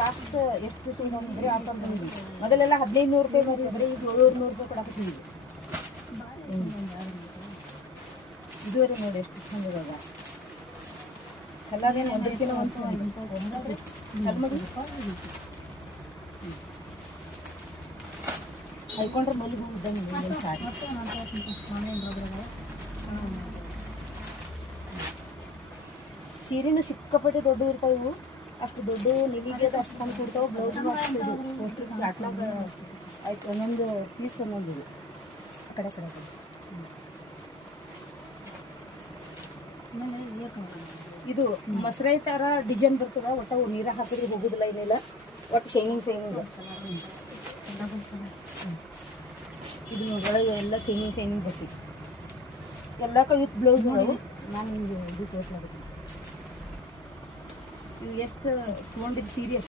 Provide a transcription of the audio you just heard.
Last ಎಷ್ಟು ಸುಮ್ಮನೆ offer ಬಂದಿದೆ. ಮೊದಲೆಲ್ಲ 1500 ರೂಪಾಯಿ ಬರ್ತಿದ್ರೆ ಈಗ 700 ರೂಪಾಯಿ ಕೊಡಾಕತ್ತೀವಿ. ಇದುವರೆ ನೋಡಿ ಎಷ್ಟು ಚಂದ ಇವಾಗ ಎಲ್ಲದೇನು ಒಂದಕ್ಕಿಂತ ಒಂದು ಹೈಕೊಂಡ್ರೆ ಮಲ್ಲಿಗೆ ಹೋಗಿದ್ದಂಗೆ ಸಾರಿ. ಸೀರೆನೂ ಸಿಕ್ಕಾಪಟ್ಟೆ ದೊಡ್ಡ ಇರ್ತಾವೆ ಇವು. ಅಷ್ಟು ದೊಡ್ಡ ನಿಲಿಗೆ ಅದು ಅಷ್ಟು ಚಂದ ಕೊಡ್ತಾವೆ. ಬ್ಲೌಸ್ಗೂ ಅಷ್ಟು ಅಷ್ಟು ಕ್ಯಾಟ್ಲಾಗ್ ಆಯ್ತು. ಒಂದೊಂದು ಪೀಸ್ ಒಂದೊಂದು ಇದು ಆ ಕಡೆ ಕಡೆ ಇದು ಮಸರೈ ಥರ ಡಿಸೈನ್ ಬರ್ತದೆ. ಒಟ್ಟು ನೀರ ಹಾಕಿದ್ರೆ ಹೋಗೋದಿಲ್ಲ, ಏನಿಲ್ಲ. ಒಟ್ಟು ಶೈನಿಂಗ್ ಇದು ಒಳಗೆ ಎಲ್ಲ ಶೈನಿಂಗ್ ಬರ್ತೀವಿ. ಎಲ್ಲಕ್ಕೂ ವಿತ್ ಬ್ಲೌಸ್ ಅವು. ನಾನು ನಿಮಗೆ ಇದು ತೋರಿಸ್ಲಾಗುತ್ತೆ. ಇವು ಎಷ್ಟು ತೊಗೊಂಡಿದ್ದು ಸೀರೆ